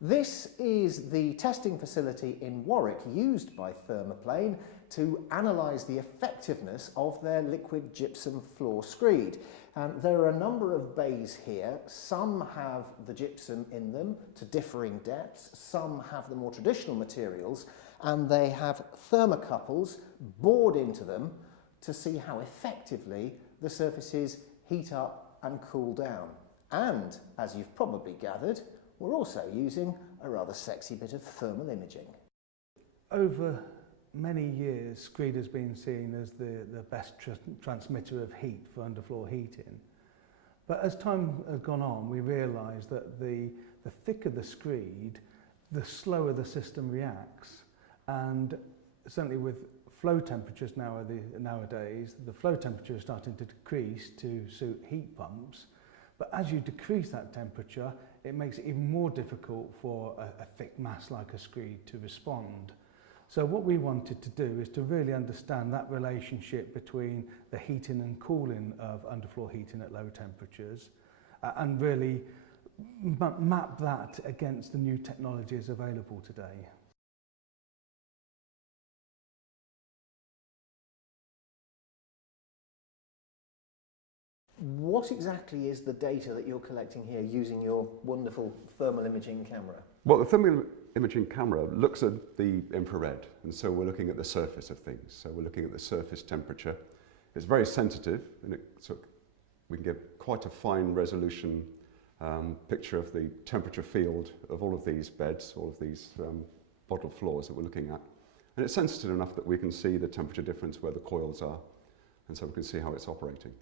This is the testing facility in Warwick used by Thermoplane to analyse the effectiveness of their liquid gypsum floor screed. There are a number of bays here. Some have the gypsum in them to differing depths, some have the more traditional materials, and they have thermocouples bored into them to see how effectively the surfaces heat up and cool down. And, as you've probably gathered, we're also using a rather sexy bit of thermal imaging. Over many years, screed has been seen as the best transmitter of heat for underfloor heating. But as time has gone on, we realised that the thicker the screed, the slower the system reacts. And certainly with flow temperatures nowadays, the flow temperature is starting to decrease to suit heat pumps. But as you decrease that temperature, it makes it even more difficult for a thick mass like a screed to respond. So what we wanted to do is to really understand that relationship between the heating and cooling of underfloor heating at low temperatures and really map that against the new technologies available today. What exactly is the data that you're collecting here using your wonderful thermal imaging camera? Well, the thermal imaging camera looks at the infrared, and so we're looking at the surface of things. So we're looking at the surface temperature. It's very sensitive, and we can get quite a fine resolution picture of the temperature field of all of these beds, all of these bottle floors that we're looking at. And it's sensitive enough that we can see the temperature difference where the coils are, and so we can see how it's operating.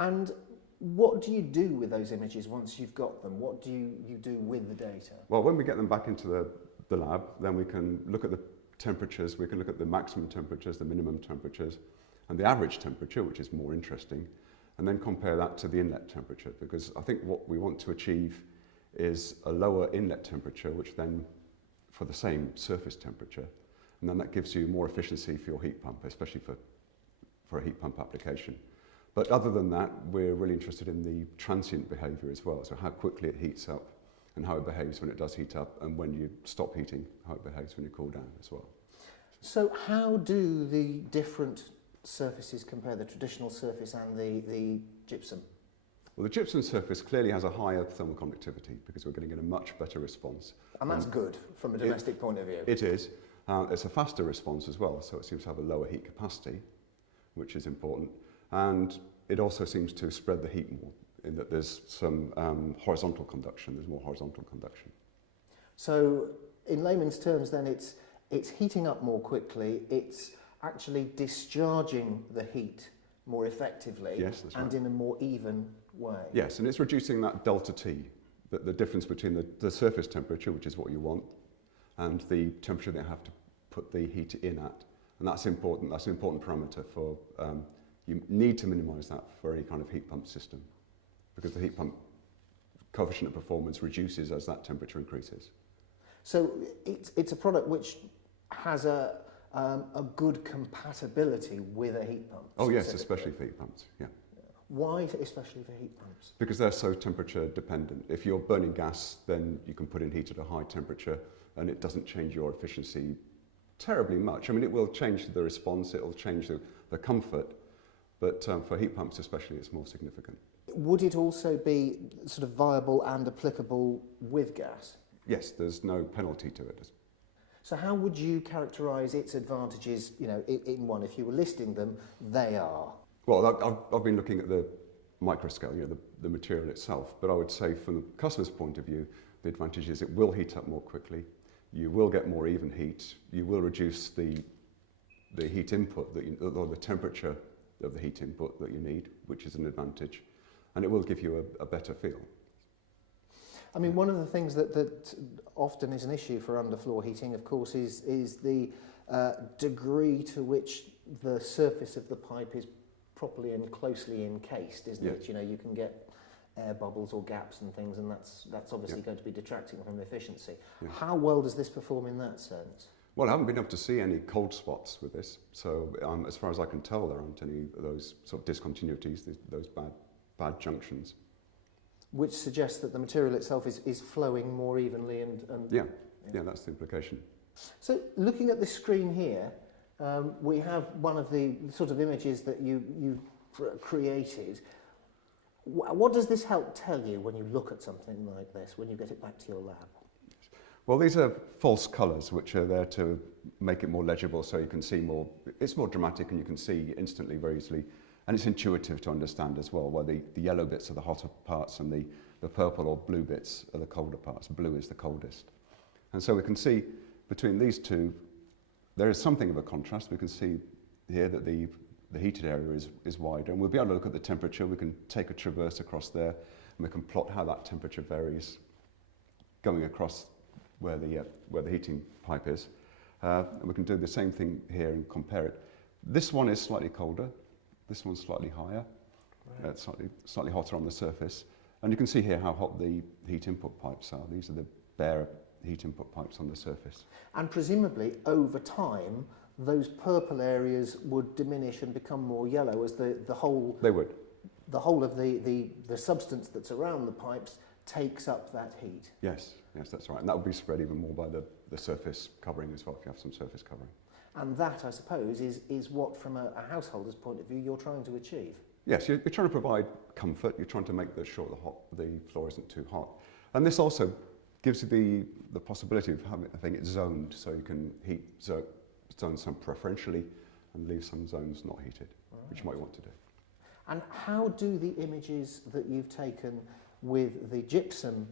And what do you do with those images once you've got them? What do you do with the data? Well, when we get them back into the lab, then we can look at the temperatures, we can look at the maximum temperatures, the minimum temperatures, and the average temperature, which is more interesting, and then compare that to the inlet temperature, because I think what we want to achieve is a lower inlet temperature, which then, for the same surface temperature, and then that gives you more efficiency for your heat pump, especially for a heat pump application. But other than that, we're really interested in the transient behaviour as well, so how quickly it heats up and how it behaves when it does heat up, and when you stop heating, how it behaves when you cool down as well. So how do the different surfaces compare, the traditional surface and the gypsum? Well, the gypsum surface clearly has a higher thermal conductivity because we're getting a much better response. And that's good from a domestic point of view. It is. It's a faster response as well, so it seems to have a lower heat capacity, which is important. And it also seems to spread the heat more, in that there's some horizontal conduction, there's more horizontal conduction. So in layman's terms then, it's heating up more quickly, it's actually discharging the heat more effectively. Yes, that's right. And in a more even way. Yes, and it's reducing that delta T, the difference between the surface temperature, which is what you want, and the temperature they have to put the heat in at. And that's important, that's an important parameter for you need to minimise that for any kind of heat pump system, because the heat pump coefficient of performance reduces as that temperature increases. So it's a product which has a good compatibility with a heat pump? Oh yes, especially for heat pumps, yeah. Why especially for heat pumps? Because they're so temperature dependent. If you're burning gas, then you can put in heat at a high temperature and it doesn't change your efficiency terribly much. I mean, it will change the response, it will change the comfort, but for heat pumps especially, it's more significant. Would it also be sort of viable and applicable with gas? Yes, there's no penalty to it. So how would you characterise its advantages, you know, in one? If you were listing them, they are? Well, I've been looking at the microscale, you know, the material itself, but I would say from the customer's point of view, the advantage is it will heat up more quickly, you will get more even heat, you will reduce the heat input, or the temperature of the heat input that you need, which is an advantage, and it will give you a better feel. I mean, one of the things that often is an issue for underfloor heating, of course, is the degree to which the surface of the pipe is properly and closely encased, isn't it? You know, you can get air bubbles or gaps and things, and that's obviously going to be detracting from efficiency. How well does this perform in that sense? Well, I haven't been able to see any cold spots with this, so as far as I can tell, there aren't any of those sort of discontinuities, those bad junctions. which suggests that the material itself is flowing more evenly and Yeah, that's the implication. So looking at this screen here, we have one of the sort of images that you created. What does this help tell you when you look at something like this, when you get it back to your lab? Well, these are false colours which are there to make it more legible so you can see more. It's more dramatic and you can see instantly very easily. And it's intuitive to understand as well, where the yellow bits are the hotter parts and the purple or blue bits are the colder parts. Blue is the coldest. And so we can see between these two, there is something of a contrast. We can see here that the heated area is wider, and we'll be able to look at the temperature. We can take a traverse across there, and we can plot how that temperature varies going across where the heating pipe is. And we can do the same thing here and compare it. This one is slightly colder. This one's slightly higher. Right. Slightly hotter on the surface. And you can see here how hot the heat input pipes are. These are the bare heat input pipes on the surface. And presumably, over time, those purple areas would diminish and become more yellow as the whole... They would. The whole of the substance that's around the pipes takes up that heat. Yes, that's right. And that would be spread even more by the surface covering as well, if you have some surface covering. And that, I suppose, is what, from a householder's point of view, you're trying to achieve. Yes, you're trying to provide comfort. You're trying to make sure the floor isn't too hot. And this also gives you the possibility of having it zoned, so you can heat zones some preferentially and leave some zones not heated, which you might want to do. And how do the images that you've taken with the gypsum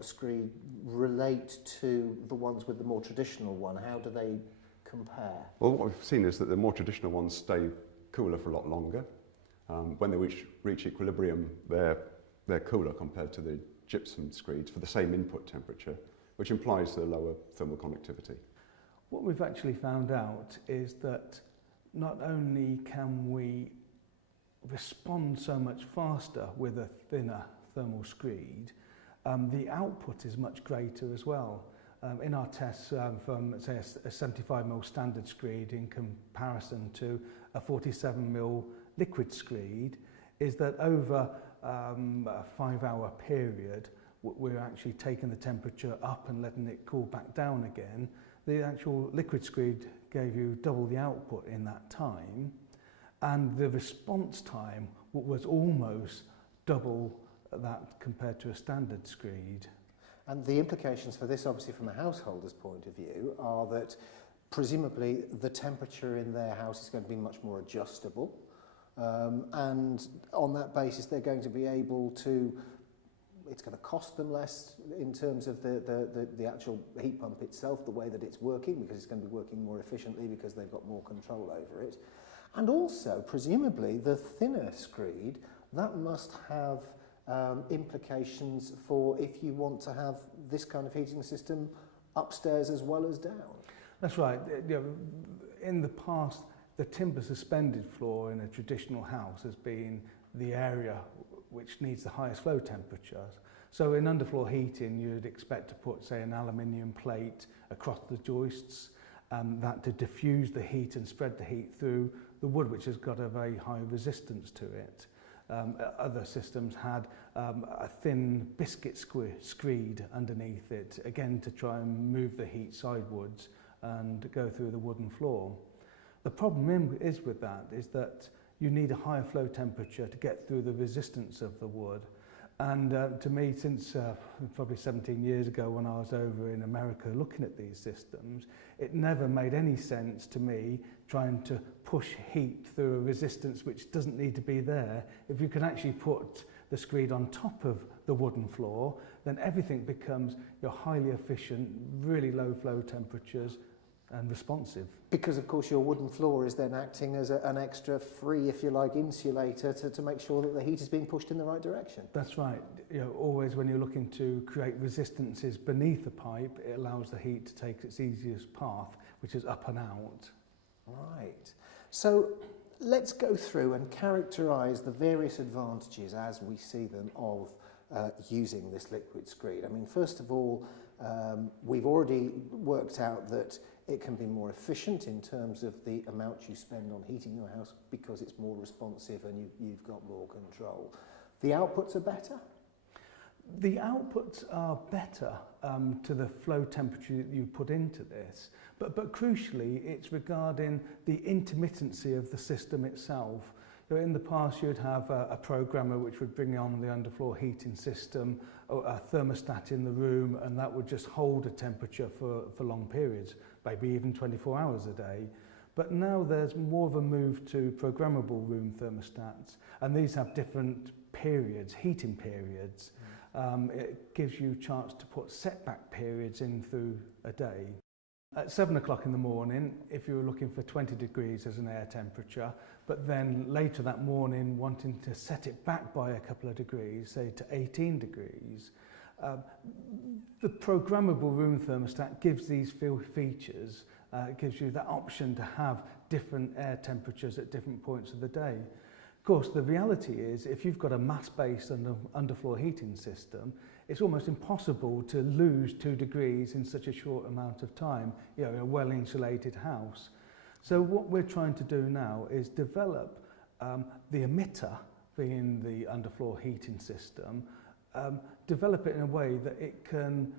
screed relate to the ones with the more traditional one? How do they compare? Well, what we've seen is that the more traditional ones stay cooler for a lot longer. When they reach equilibrium, they're cooler compared to the gypsum screeds for the same input temperature, which implies the lower thermal conductivity. What we've actually found out is that not only can we respond so much faster with a thinner thermal screed, the output is much greater as well. In our tests from, say, a 75mm standard screed in comparison to a 47mm liquid screed, is that over a 5-hour period, we're actually taking the temperature up and letting it cool back down again. The actual liquid screed gave you double the output in that time, and the response time was almost double that compared to a standard screed. And the implications for this, obviously from a householder's point of view, are that presumably the temperature in their house is going to be much more adjustable, and on that basis they're going to be able to, it's going to cost them less in terms of the actual heat pump itself, the way that it's working, because it's going to be working more efficiently because they've got more control over it. And also, presumably, the thinner screed, that must have implications for if you want to have this kind of heating system upstairs as well as down. That's right. You know, in the past, the timber suspended floor in a traditional house has been the area which needs the highest flow temperatures. So in underfloor heating, you'd expect to put, say, an aluminium plate across the joists, that to diffuse the heat and spread the heat through the wood, which has got a very high resistance to it. Other systems had a thin biscuit screed underneath it, again to try and move the heat sidewards and go through the wooden floor. The problem is with that is that you need a higher flow temperature to get through the resistance of the wood. And to me, since probably 17 years ago when I was over in America looking at these systems, it never made any sense to me trying to push heat through a resistance which doesn't need to be there. If you can actually put the screed on top of the wooden floor, then everything becomes highly efficient, really low flow temperatures and responsive. Because of course your wooden floor is then acting as an extra free, if you like, insulator to make sure that the heat is being pushed in the right direction. That's right. Always when you're looking to create resistances beneath the pipe, it allows the heat to take its easiest path, which is up and out. Right. So let's go through and characterise the various advantages as we see them of using this liquid screed. I mean, first of all, we've already worked out that it can be more efficient in terms of the amount you spend on heating your house because it's more responsive and you've got more control. The outputs are better? The outputs are better to the flow temperature that you put into this, but crucially it's regarding the intermittency of the system itself. So in the past you'd have a programmer which would bring on the underfloor heating system, or a thermostat in the room, and that would just hold a temperature for long periods, maybe even 24 hours a day. But now there's more of a move to programmable room thermostats, and these have different periods, heating periods. It gives you a chance to put setback periods in through a day. At 7 o'clock in the morning, if you were looking for 20 degrees as an air temperature, but then later that morning wanting to set it back by a couple of degrees, say to 18 degrees, the programmable room thermostat gives these features. It gives you that option to have different air temperatures at different points of the day. Of course, the reality is, if you've got a mass-based underfloor heating system, it's almost impossible to lose 2 degrees in such a short amount of time, you know, in a well-insulated house. So what we're trying to do now is develop the emitter, being the underfloor heating system, develop it in a way that it can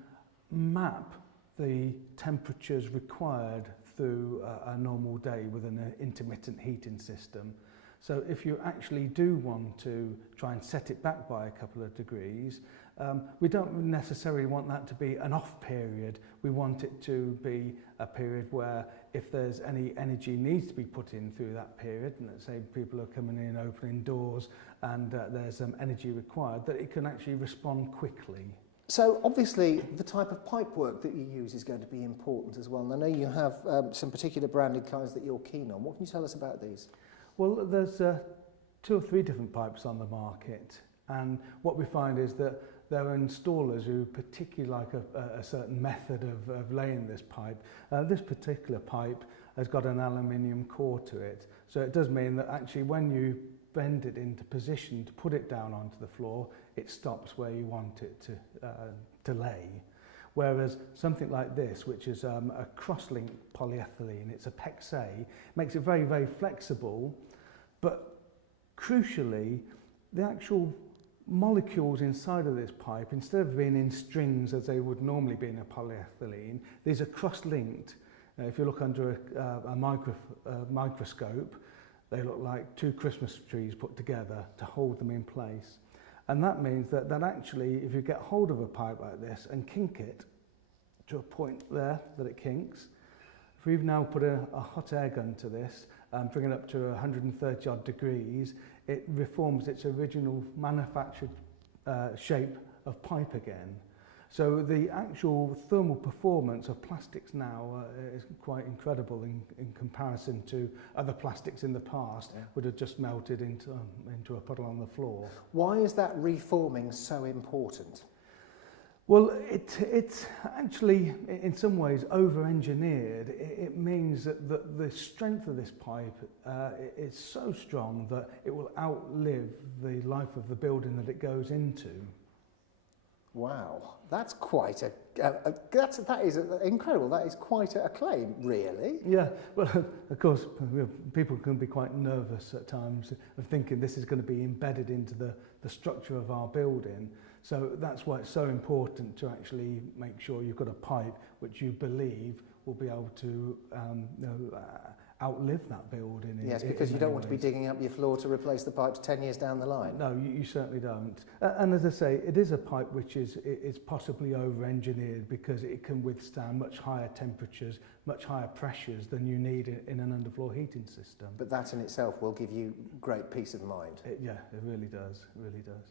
map the temperatures required through a normal day with an intermittent heating system. So if you actually do want to try and set it back by a couple of degrees, we don't necessarily want that to be an off period. We want it to be a period where if there's any energy needs to be put in through that period, and let's say people are coming in, opening doors, and there's some energy required, that it can actually respond quickly. So obviously the type of pipework that you use is going to be important as well. And I know you have some particular branded kinds that you're keen on. What can you tell us about these? Well, there's 2 or 3 different pipes on the market, and what we find is that there are installers who particularly like a certain method of laying this pipe. This particular pipe has got an aluminium core to it, so it does mean that actually when you bend it into position to put it down onto the floor, it stops where you want it to lay. Whereas something like this, which is a cross-linked polyethylene, it's a PEX-A, makes it very, very flexible, but crucially, the actual molecules inside of this pipe, instead of being in strings as they would normally be in a polyethylene, these are cross-linked. If you look under a microscope, they look like 2 Christmas trees put together to hold them in place. And that means that actually, if you get hold of a pipe like this and kink it to a point there that it kinks, if we've now put a hot air gun to this and bring it up to 130 odd degrees, it reforms its original manufactured shape of pipe again. So the actual thermal performance of plastics now is quite incredible in comparison to other plastics in the past, would have just melted into a puddle on the floor. Why is that reforming so important? Well, it's actually, in some ways, over-engineered. It means that the strength of this pipe is so strong that it will outlive the life of the building that it goes into. Wow, that's quite that is incredible. That is quite a claim, really. Yeah, well, of course, people can be quite nervous at times of thinking this is going to be embedded into the structure of our building. So that's why it's so important to actually make sure you've got a pipe which you believe will be able to outlive that building. Yes, because you don't want to be digging up your floor to replace the pipes 10 years down the line. No, you certainly don't. And as I say, it is a pipe which is possibly over-engineered because it can withstand much higher temperatures, much higher pressures than you need in an underfloor heating system. But that in itself will give you great peace of mind. Yeah, it really does, it really does.